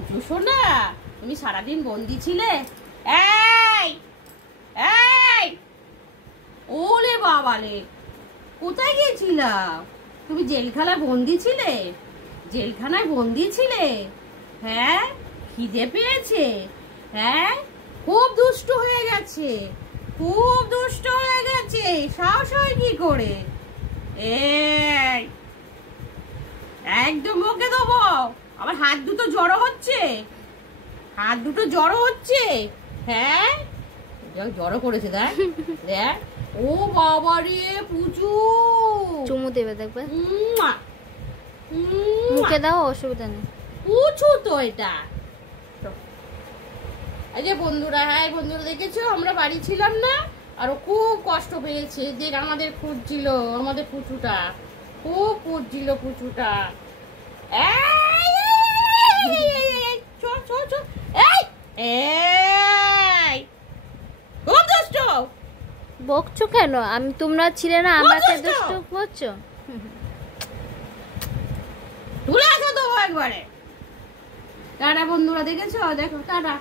পুচু সোনা, তুমি সারাদিন বন্দি ছিলে? এই এই, ওরে বাবালে, কোথায় গিয়েছিলা? তুমি জেলখানায় বন্দি ছিলে? জেলখানায় বন্দি ছিলে? হ্যাঁ, খিদে পেয়েছে? হ্যাঁ, খুব দুষ্ট হয়ে গেছে, খুব দুষ্ট হয়ে গেছে। সাহস হয় কি করে? এই একদম ওকে দেবো। আমার হাত দুটো জড়ো হচ্ছে, হাত দুটো জড়ো হচ্ছে। হ্যাঁ, জড়ো করেছে। দেখ দেখ, ও বাবা রে পুচু, চুমু দেবে দেখবে, মুখে দাও, অসুবিধা নেই। পুচু তো এটা। এই যে বন্ধুরা, হ্যাঁ বন্ধুরা দেখেছো, আমরা বাড়ি ছিলাম না, আর ও খুব কষ্ট পেয়েছে। দেখ আমাদের খুঁজছিল, আমাদের পুচুটা খুব খুঁজছিল পুচুটা। বকছো কেন? আমি, তোমরা ছিলে না, আমাকে দুষ্ট করছো। তুলে আসো তো একবারে। টাটা বন্ধুরা, দেখেছো? দেখো টাটা।